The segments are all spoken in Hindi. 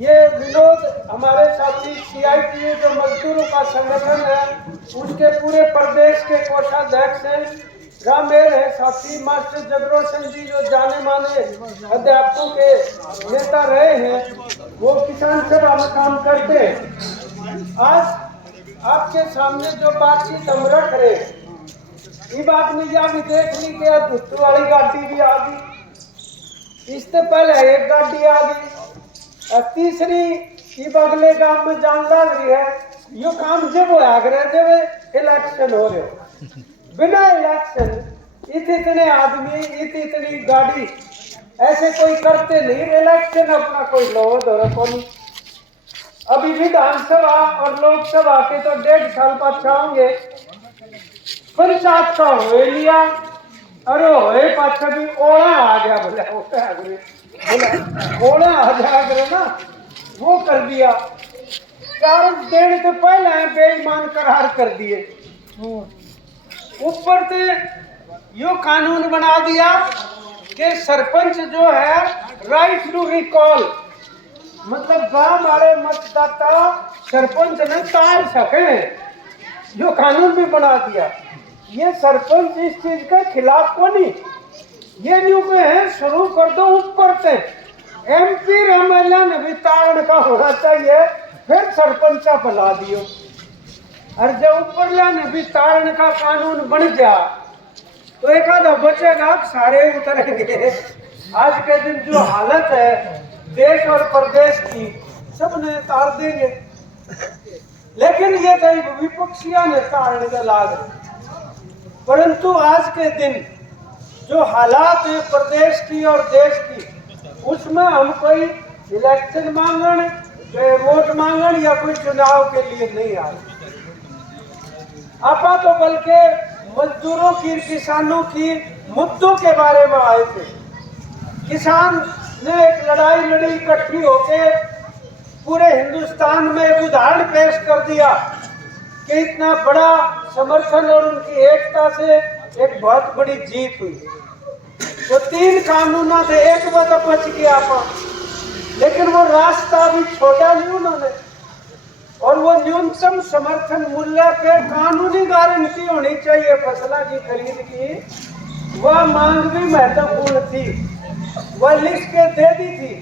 ये विनोद हमारे साथी CITU जो मजदूरों का संगठन है उसके पूरे प्रदेश के कोषाध्यक्ष हैं। रामेर है साथी मास्टर जगरोशन जी जो जाने माने अध्यापकों के नेता रहे हैं, वो किसान सभा में काम करते हैं। आज आपके सामने जो बातचीत हम रख रहे ये बात में या भी देख ली कि धुत्तू वाली गाड़ी भी आ गई, इससे पहले एक गाड़ी आ गई और तीसरी अगले गांव में जान लग रही है। यो काम जब आगरा जब इलेक्शन हो रहे हो, बिना इलेक्शन इतने आदमी इतनी गाड़ी ऐसे कोई करते नहीं। इलेक्शन अपना कोई लोड हो रहा कौन। अभी विधानसभा और लोकसभा के तो 1.5 साल पाछा होंगे। पंचायत का हो लिया अरे होए पाछा भी ओला आ गया बोला ओला आ जाए ना, वो कर दिया। 4 दिन से पहले बेईमान करार कर दिए। ऊपर से यो कानून बना दिया कि सरपंच जो है राइट टू रिकॉल, मतलब गांव वाले मतदाता सरपंच ने तार सके, जो कानून भी बना दिया। ये सरपंच इस चीज के खिलाफ को नहीं, ये न्यू के है शुरू कर दो ऊपर से। MP MLA ने भी तारण का होना चाहिए, फिर सरपंच का बुला दियो। और जब ऊपर ने भी तारण का कानून बन जा तो एक आधा बचेगा, सारे उतरेंगे। आज के दिन जो हालत है देश और प्रदेश की, सबने तार देंगे। लेकिन ये विपक्षिया ने तारण का लाग, परंतु आज के दिन जो हालात है प्रदेश की और देश की, उसमें हम कोई इलेक्शन मांगन, वोट मांगन या कोई चुनाव के लिए नहीं आए। आपा तो बल्कि मजदूरों की, किसानों की मुद्दों के बारे में आए थे। किसान ने एक लड़ाई लड़ी इकट्ठी होकर पूरे हिंदुस्तान में एक उदाहरण पेश कर दिया कि इतना बड़ा समर्थन और उनकी एकता से एक बहुत बड़ी जीत हुई। तो 3 कानूनों से एक बता बच गया आपा, लेकिन वो रास्ता भी छोटा नहीं उन्होंने। और वो न्यूनतम समर्थन मूल्य पे कानूनी गारंटी होनी चाहिए फसलों की खरीद की, वह मांग भी महत्वपूर्ण थी। वह लिख के दे दी थी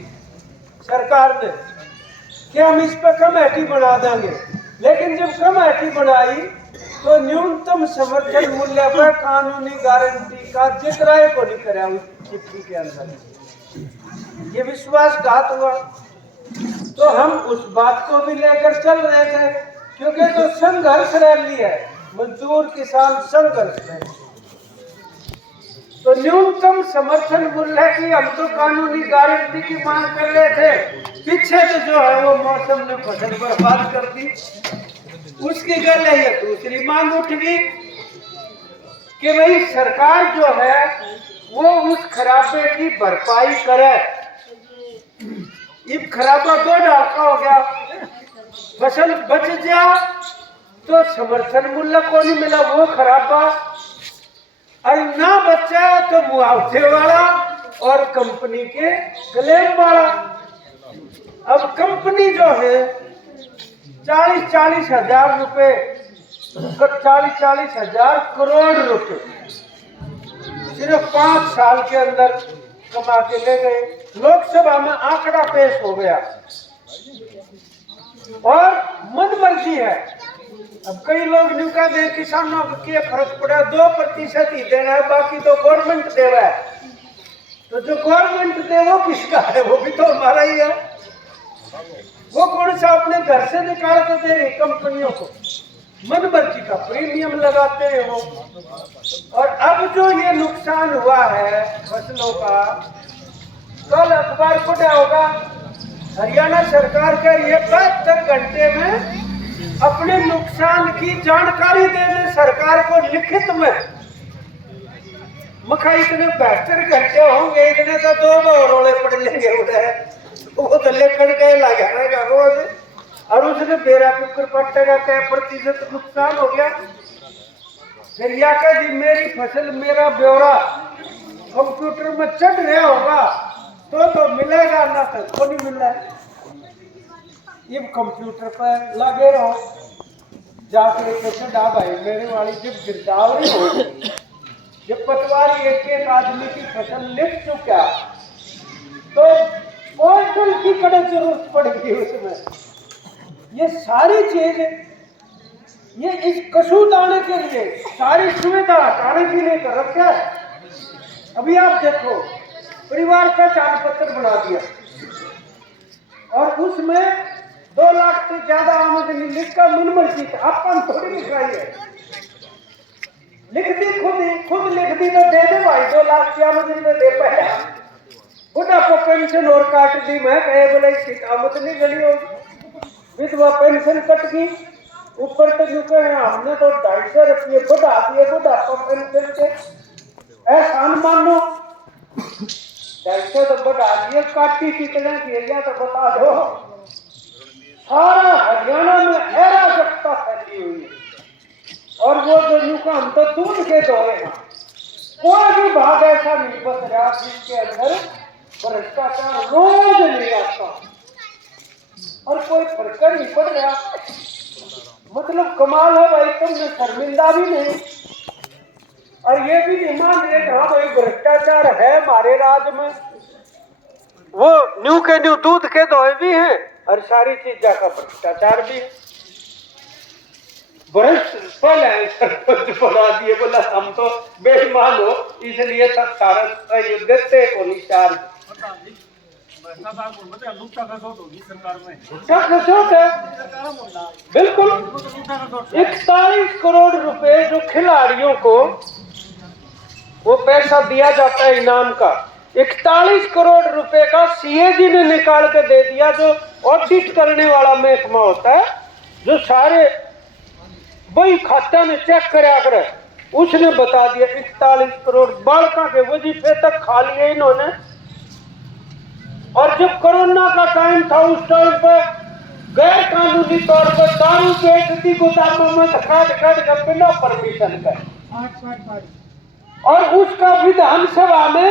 सरकार ने कि हम इस पर कमेटी बना देंगे, लेकिन जब कमेटी बनाई तो न्यूनतम समर्थन मूल्य पर कानूनी गारंटी का जिक्र को नहीं करा उस चिट्ठी के अंदर। ये विश्वासघात हुआ। तो हम उस बात को भी लेकर चल रहे थे, क्योंकि तो संघर्ष रैली है, मजदूर किसान संघर्ष रैली। तो न्यूनतम समर्थन मूल्य की हम तो कानूनी गारंटी की मांग कर रहे थे। पीछे तो जो है वो मौसम ने फसल बर्बाद कर दी। उसकी गल है ये दूसरी मांग उठ गई कि भाई सरकार जो है वो उस खराबे की भरपाई करे। ये खराबा 2 ढाल का हो गया, फसल बच जा तो समर्थन मूल्य को नहीं मिला वो खराबा, और ना बचा तो मुआवजे वाला और कंपनी के क्लेम वाला। अब कंपनी जो है 40-40 हजार रुपए, 40-40 हजार करोड़ रुपए सिर्फ 5 साल के अंदर कमा के ले गए। लोकसभा में आंकड़ा पेश हो गया और मन मर्जी है। अब कई लोग न्यू का दे किसानों के फर्क पड़ा, 2% ही देना है, बाकी तो गवर्नमेंट दे रहा है। तो जो गवर्नमेंट दे वो किसका है? वो भी तो हमारा ही है। वो कौन सा अपने घर से निकाल के दे रही कंपनियों को? मन मर्जी का प्रीमियम लगाते हैं वो। और अब जो ये नुकसान हुआ है फसलों का, कल अखबार पढ़ा होगा, हरियाणा सरकार का ये 72 घंटे में अपने नुकसान की जानकारी दे दे सरकार को लिखित में। मखा इतने 72 घंटे होंगे, इतने तो 2 रोले पड़ लेंगे उधर, वो तो लेकर के लगा रहेगा रोज। और उसने बेरा कुकर पट्टे का क्या % नुकसान हो गया। फिर या कह दी मेरी फसल मेरा ब्यौरा कंप्यूटर में चढ़ रहा होगा तो मिलेगा, ना तो नहीं मिल रहा है। ये कंप्यूटर पर लगे रहो, जाकर कैसे डा भाई मेरे वाली जब गिरदावरी होगी, जब पटवारी एक एक आदमी की फसल लिख चुका तो पोर्टल की कड़े जरूरत पड़ेगी उसमें। ये सारी चीज ये इस कसूदाने के लिए सारी सुविधा हटाने के लिए कर रखा है। अभी आप देखो परिवार का चार पत्र बना दिया और उसमें 2 लाख से ज्यादा आमदनी लिखकर मुनमर की अपन थोड़ी लिखाई है, लिख दी खुद लिख दी तो दे दे भाई 2 लाख की आमदनी में दे पाया। बुढ़ापा पेंशन और काट दी, मैं कहे बोले इसकी आमदनी गली होगी, विधवा पेंशन कट गई, ऊपर तो जो कहे हमने तो 250 रुपये बढ़ा दिए बुढ़ापा पेंशन के, एहसान मानो 250 तो बढ़ा दिए, काटी कितने की तो बता दो। सारा हरियाणा में अराजकता फैली हुई है और वो जो यूं का हम तो दूध के दोए हैं, कोई भी भाग ऐसा नहीं बच रहा जिसके अंदर भ्रष्टाचार रोज नहीं आता और कोई फर्क नहीं पड़ रहा। मतलब कमाल है भाई, तुमने शर्मिंदा भी नहीं और ये भी नहीं मान रहे कि हाँ भाई भ्रष्टाचार है हमारे राज्य में। वो न्यू के न्यू दूध के दोए भी हैं और सारी चीजा का भ्रष्टाचार भी है। भ्रष्ट पहले सरपंच बना दिए, बोला हम तो बेईमान हो इसलिए सब सारा सहयोग देते को निचार बिल्कुल। 41 करोड़ रुपए जो खिलाड़ियों को वो पैसा दिया जाता है इनाम का, 41 करोड़ रुपए का सीएजी ने निकाल के दे दिया, जो ऑडिट करने वाला महकमा होता है, जो सारे वही खाता ने चेक करा कर उसने बता दिया 41 करोड़ बालका के वजीफे तक खा लिए इन्होंने। और जब कोरोना का टाइम था उस टाइम पर गैर कानूनी तौर पर दारू बेच दी गोदामों में धका बिना परमिशन का, और उसका विधानसभा में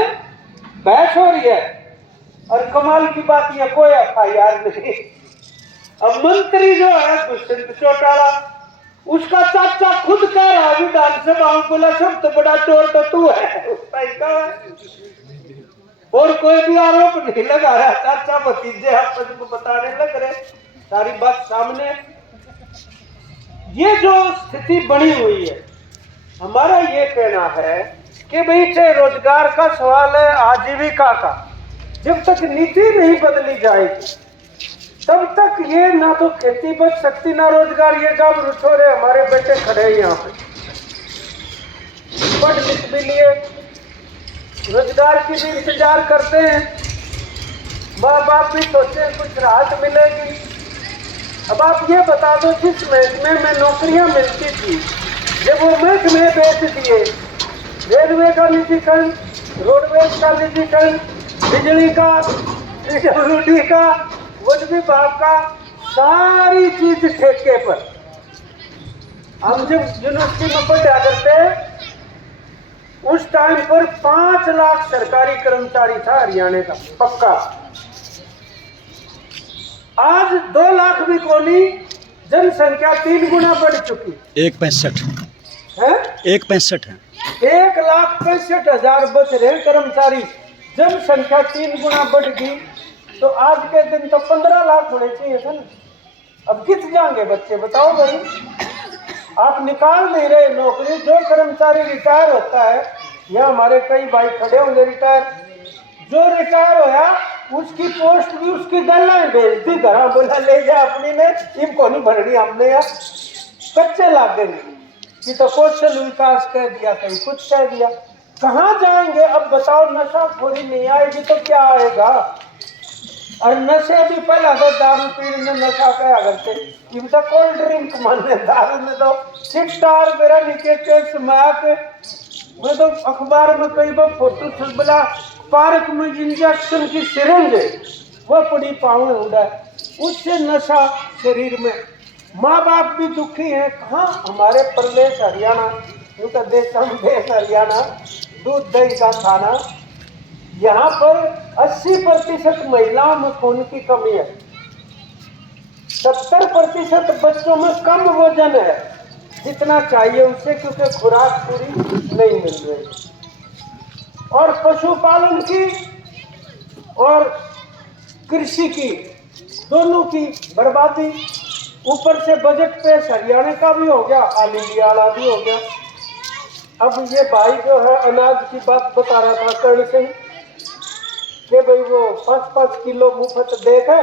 बहस हो रही है और कमाल की बात यह कोई FIR नहीं। अब मंत्री जो है दुष्यंत चौटाला, उसका चाचा खुद कह रहा है विधानसभा में, बोला सबसे बड़ा चोर तो तू है, और कोई भी आरोप नहीं लगा रहा, चाचा भतीजे आपस में बताने लग रहे, सारी बात सामने। ये जो स्थिति बनी हुई है, हमारा ये कहना है कि भाई चाहे रोजगार का सवाल है, आजीविका का, जब तक नीति नहीं बदली जाएगी तब तक ये ना तो खेती बच सकती ना रोजगार। ये जब रुछोरे हमारे बेटे खड़े हैं यहाँ पे, पढ़ लिख भी लिए, रोजगार की भी इंतजार करते हैं, माँ बाप भी सोचते कुछ राहत मिलेगी। अब आप ये बता दो जिस महकमे में नौकरियां मिलती थी, जब वो महकमे बेच दिए, रेलवे का निजीकरण, रोडवेज का निजीकरण, बिजली का, PWD का, वन विभाग का, सारी चीज ठेके पर। हम जब यूनिवर्सिटी में पढ़ा करते उस टाइम पर 5 लाख सरकारी कर्मचारी था हरियाणा का पक्का, आज 2 लाख भी कोनी, जनसंख्या 3 गुना बढ़ चुकी। 1.65 है, 1.65 है, 1,65,000 बच रहे कर्मचारी, जनसंख्या 3 गुना बढ़ गई तो आज के दिन तो 15 लाख होने चाहिए थे। अब कित जाएंगे बच्चे बताओ भाई, आप निकाल नहीं रहे नौकरी। जो कर्मचारी रिटायर होता है, या हमारे कई भाई खड़े होंगे रिटायर, जो रिटायर होया उसकी पोस्ट भी उसकी डेडलाइन भेज दी घर, बोला ले जा अपनी ने, इनको नहीं भरनी हमने, यार कच्चे लागे कि तो कौशल विकास कह दिया, कहीं कुछ कह दिया, कहाँ जाएंगे। अब बताओ नशाखोरी नहीं आएगी तो क्या आएगा। और नशे भी पहला तो दारू पीने में नशा क्या करते, इम तो कोल्ड ड्रिंक माने, दारू में तो सिट्टार मेरा नीचे स्मैक। मैं तो अखबार में कई बार फोटो बोला पार्क में इंजेक्शन की सिरिंज वो पड़ी पाँव उड़ा, उससे नशा शरीर में। माँ बाप भी दुखी हैं, कहाँ हमारे प्रदेश हरियाणा, उनका देश हरियाणा, दूध दही का खाना, यहाँ पर 80% महिलाओं में खून की कमी है। 70% बच्चों में कम वजन है जितना चाहिए उससे, क्योंकि खुराक पूरी नहीं मिल रही। और पशुपालन की और कृषि की दोनों की बर्बादी, ऊपर से बजट पे हरियाणा का भी हो गया, ऑल इंडिया वाला भी हो गया। अब ये भाई जो है अनाज की बात बता रहा था कर्ण सिंह कि भाई वो 5-5 किलो मुफ्त देगा,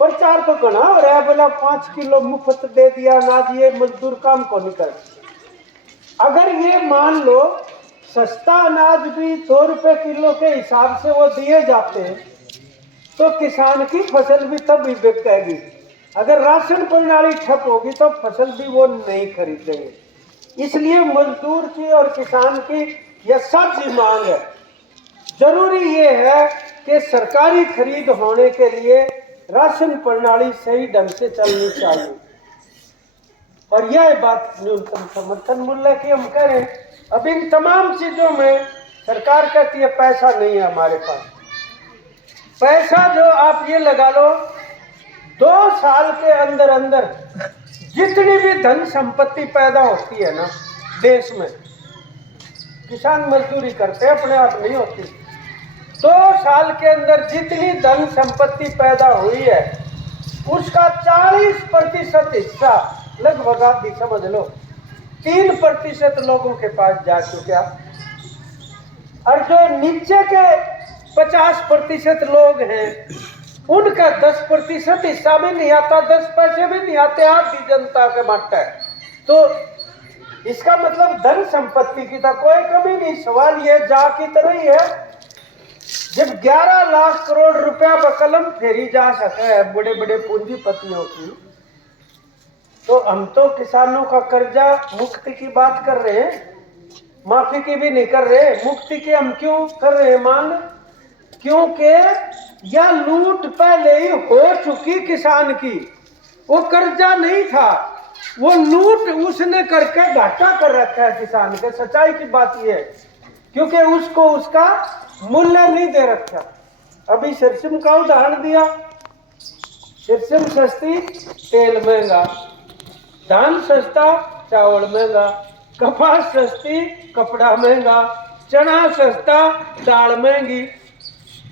प्रचार तो करना हो रहा है, बोला 5 किलो मुफ्त दे दिया अनाज, ये मजदूर काम को नहीं कर। अगर ये मान लो सस्ता अनाज भी 2 रुपए किलो के हिसाब से वो दिए जाते हैं तो किसान की फसल भी तब भी बिकेगी। अगर राशन प्रणाली ठप होगी तो फसल भी वो नहीं खरीदेंगे। इसलिए मजदूर की और किसान की यह सच्ची मांग है। जरूरी ये है कि सरकारी खरीद होने के लिए राशन प्रणाली सही ढंग से चलनी चाहिए। और यह बात न्यूनतम समर्थन मूल्य की हम करें। अब इन तमाम चीजों में सरकार कहती है पैसा नहीं है हमारे पास। पैसा जो आप ये लगा लो 2 साल के अंदर अंदर जितनी भी धन संपत्ति पैदा होती है ना देश में, किसान मजदूरी करते हैं अपने आप नहीं होती, 2 साल के अंदर जितनी धन संपत्ति पैदा हुई है उसका 40% हिस्सा लगभग आप भी समझ लो 3% लोगों के पास जा चुका। और जो नीचे के 50% लोग हैं उनका 10% हिस्सा भी नहीं आता, 10 पैसे भी नहीं आते, आधी जनता के मट्टा है। तो इसका मतलब धन संपत्ति की तो कोई कमी नहीं। सवाल ये जा की तरह ही है, जब 11 लाख करोड़ रुपया बकलम फेरी जा सके है बड़े बड़े पूंजीपतियों की, तो हम तो किसानों का कर्जा मुक्ति की बात कर रहे हैं, माफी की भी नहीं कर रहे। मुक्ति की हम क्यों कर रहे हैं मांग? क्योंकि यह लूट पहले ही हो चुकी किसान की। वो कर्जा नहीं था, वो लूट उसने करके घाटा कर रखा है किसान के। सच्चाई की बात यह है, क्योंकि उसको उसका मूल्य नहीं दे रखा। अभी सिरसिम का उदाहरण दिया, सिरसिम सस्ती तेल महंगा, धान सस्ता चावल महंगा, कपास सस्ती कपड़ा महंगा, चना सस्ता दाल महंगी।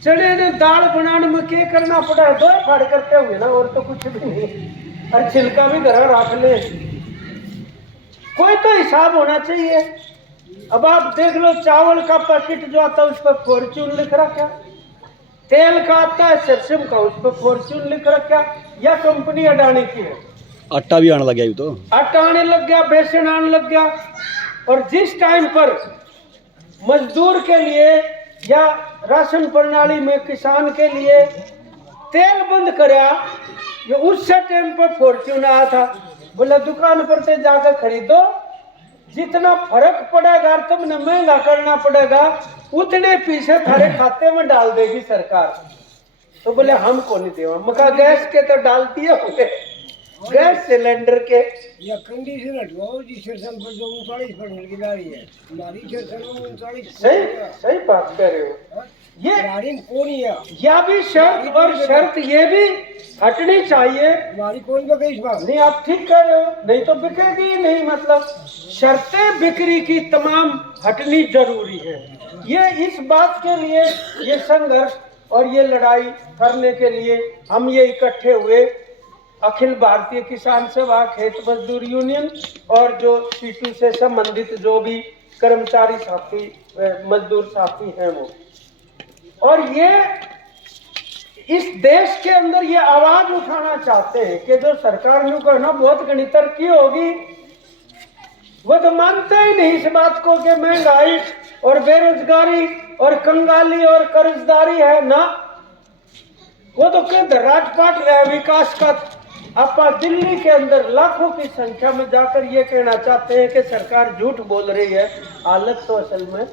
चने ने दाल बनाने में क्या करना पड़ा है? 2 फाड़ करते हुए ना, और तो कुछ भी नहीं, और छिलका भी घर रख ले। कोई तो हिसाब होना चाहिए। अब आप देख लो चावल का पैकेट जो आता है उस पर फॉर्च्यून लिख रखा, तेल का आता है सिरसिम का उस पर फॉर्च्यून लिख रखा। यह कंपनी अडानी की है। आटा भी आने लग गया, तो आटा आने लग गया, बेसन आने लग गया। और जिस टाइम पर मजदूर के लिए या राशन प्रणाली में किसान के लिए तेल बंद कराया, ये उस टाइम पर फॉर्च्यून आया था। बोला दुकान पर से जाकर खरीदो, जितना फर्क पड़ेगा तुमने महंगा करना पड़ेगा उतने पैसे थारे खाते में डाल देगी सरकार। तो बोले हमको नहीं देवा। मका गैस के तो डालती है, गैस सिलेंडर के या कंडीशन हटवाओ जी। सिरसम पर जो 39% की गाड़ी है, हमारी सिरसम में 39। सही बात कर रहे हो। ये गाड़ी में कौन है? या भी शर्त, और शर्त ये भी हटनी चाहिए। हमारी कौन का इस बात नहीं, आप ठीक कह रहे हो, नहीं तो बिकेगी ही नहीं। मतलब शर्तें बिक्री की तमाम हटनी जरूरी है। ये इस बात के लिए ये संघर्ष और ये लड़ाई करने के लिए हम ये इकट्ठे हुए। अखिल भारतीय किसान सभा, खेत मजदूर यूनियन और जो सीटू से संबंधित जो भी कर्मचारी साथी मजदूर साथी हैं वो, और ये इस देश के अंदर ये आवाज उठाना चाहते हैं कि जो सरकार ने कहना बहुत घनी तरक्की होगी, वो तो मानते ही नहीं इस बात को कि महंगाई और बेरोजगारी और कंगाली और कर्जदारी है ना। वो तो कहते राजपाट रहा विकास का। आप दिल्ली के अंदर लाखों की संख्या में जाकर ये कहना चाहते हैं कि सरकार झूठ बोल रही है। हालत तो असल में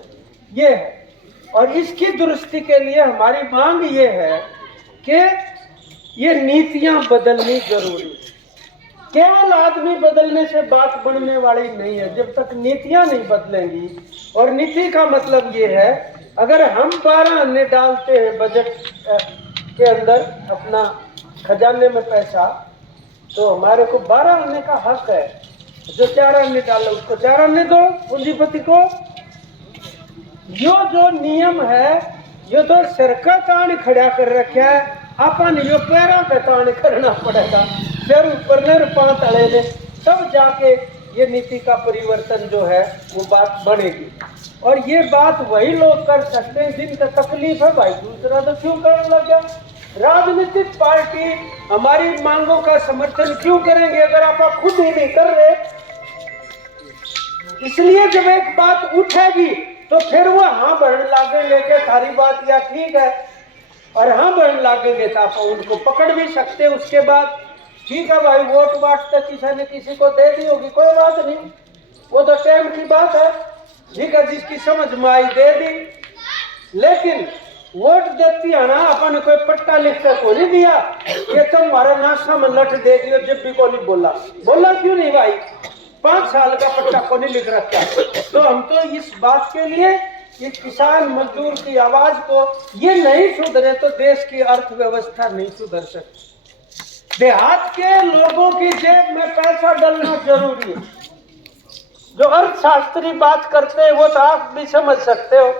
ये है, और इसकी दुरुस्ती के लिए हमारी मांग ये है कि ये नीतियां बदलनी जरूरी। केवल आदमी बदलने से बात बनने वाली नहीं है। जब तक नीतियां नहीं बदलेंगी, और नीति का मतलब ये है अगर हम 12 आने डालते हैं बजट के अंदर अपना खजाने में पैसा, तो हमारे को 12 आने का हक है। जो 4 आने डालो उसको 4 आने दो पूंजीपति को। यो जो नियम है यो तो सरकार ताण खड़ा कर रखा है, अपन यो पैरों पे ताण करना पड़ेगा, सिर ऊपर ने रुपा तले ने, तब जाके ये नीति का परिवर्तन जो है वो बात बढ़ेगी। और ये बात वही लोग कर सकते हैं जिनका तकलीफ है भाई, दूसरा तो क्यों करने लग गया। राजनीतिक पार्टी हमारी मांगों का समर्थन क्यों करेंगे अगर आप खुद ही नहीं कर रहे। इसलिए जब एक बात उठेगी तो फिर वो हाँ बढ़ने लगेंगे कि थारी बात या ठीक है, और हाँ बढ़ने लगेंगे तो आप उनको पकड़ भी सकते हैं। उसके बाद ठीक है भाई, वोट वाट तक किसी ने किसी को दे दी होगी, कोई बात नहीं, वो तो टाइम की बात है, ठीक है, जिसकी समझ में आई दे दी। लेकिन वोट देती है ना, अपन कोई पट्टा लिख कर को नहीं दिया ये तो हमारे नाशा में लट दे दियो, जब भी को नहीं बोला क्यों नहीं भाई, 5 साल का पट्टा को नहीं लिख रखा। तो हम तो इस बात के लिए कि किसान मजदूर की आवाज को ये नहीं सुधरे तो देश की अर्थव्यवस्था नहीं सुधर सकती। देहात के लोगों की जेब में पैसा डालना जरूरी है। जो अर्थशास्त्री बात करते हैं वो तो आप भी समझ सकते हो।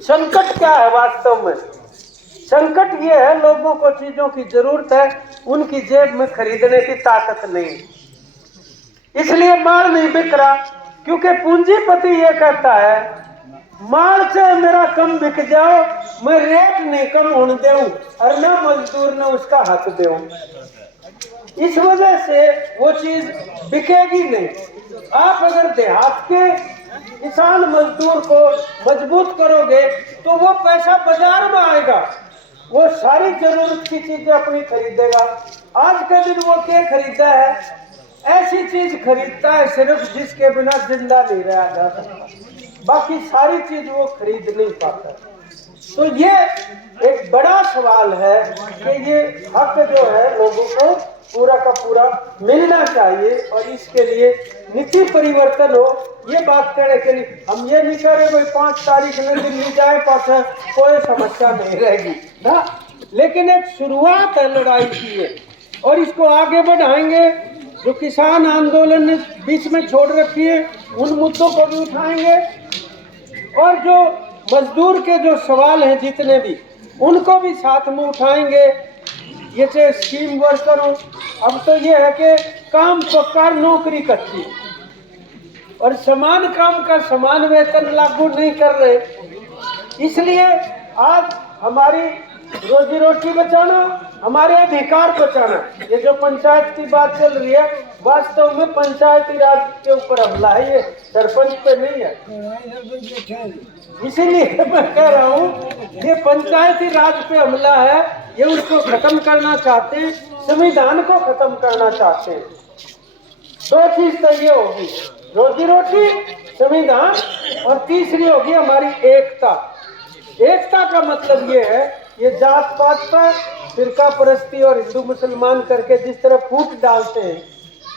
संकट क्या है वास्तव में? संकट ये है लोगों को चीजों की जरूरत है, उनकी जेब में खरीदने की ताकत नहीं, इसलिए माल नहीं बिक रहा। क्योंकि पूंजीपति ये कहता है माल से मेरा कम बिक जाओ, मैं रेट नहीं कम होने दूं और न मजदूर ने उसका हक दूं। इस वजह से वो चीज बिकेगी नहीं। आप अगर देहात के किसान मजदूर को मजबूत करोगे तो वो पैसा बाजार में आएगा, वो सारी जरूरत की चीजें अपनी खरीदेगा। आज के दिन वो क्या खरीदा है? ऐसी चीज खरीदता है सिर्फ जिसके बिना जिंदा नहीं रहा जा सकता, बाकी सारी चीज वो खरीद नहीं पाता। तो ये एक बड़ा सवाल है कि ये हक जो है लोगों को पूरा का पूरा मिलना चाहिए, और इसके लिए नीति परिवर्तन हो। ये बात कहने के लिए हम ये नहीं कह रहे भाई 5 तारीख में दिल्ली जाए पास कोई समस्या नहीं रहेगी ना, लेकिन एक शुरुआत है लड़ाई की है और इसको आगे बढ़ाएंगे। जो किसान आंदोलन ने बीच में छोड़ रखी है उन मुद्दों को भी उठाएंगे, और जो मजदूर के जो सवाल हैं जितने भी उनको भी साथ में उठाएंगे। ये चाहे स्कीम वर्कर हो, अब तो ये है कि काम पक्का नौकरी कच्ची, और समान काम का समान वेतन लागू नहीं कर रहे। इसलिए आज हमारी रोजी रोटी बचाना, हमारे अधिकार बचाना, ये जो पंचायत की बात चल रही है वास्तव में पंचायती राज के ऊपर हमला है, ये सरपंच पे नहीं है। इसीलिए मैं कह रहा हूँ ये पंचायती राज पे हमला है, ये उसको खत्म करना चाहते हैं, संविधान को खत्म करना चाहते हैं। 2 चीज तो ये होगी, रोजी रोटी, संविधान, और तीसरी होगी हमारी एकता। एकता का मतलब ये है, ये जात पात पर फिरका परस्ती और हिंदू मुसलमान करके जिस तरह फूट डालते हैं,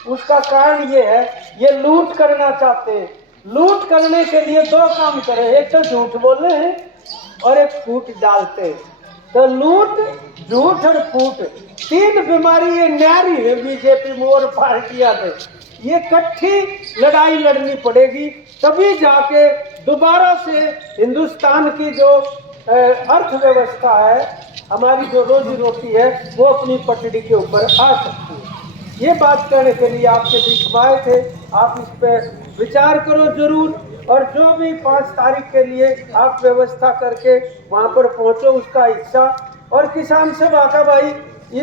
उसका कारण ये है ये लूट करना चाहते हैं। लूट करने के लिए 2 काम करें, एक तो झूठ बोले हैं और एक फूट डालते हैं। तो लूट, झूठ और फूट, 3 बीमारी ये न्यारी है बीजेपी में और पार्टियां में। ये इकट्ठी लड़ाई लड़नी पड़ेगी, तभी जाके दोबारा से हिंदुस्तान की जो अर्थव्यवस्था है, हमारी जो रोजी रोटी है, वो अपनी पटड़ी के ऊपर आ सकती है। ये बात करने के लिए आपके बीच में आए थे। आप इस पर विचार करो जरूर, और जो भी 5 तारीख के लिए आप व्यवस्था करके वहाँ पर पहुँचो उसका हिस्सा। और किसान सभा का भाई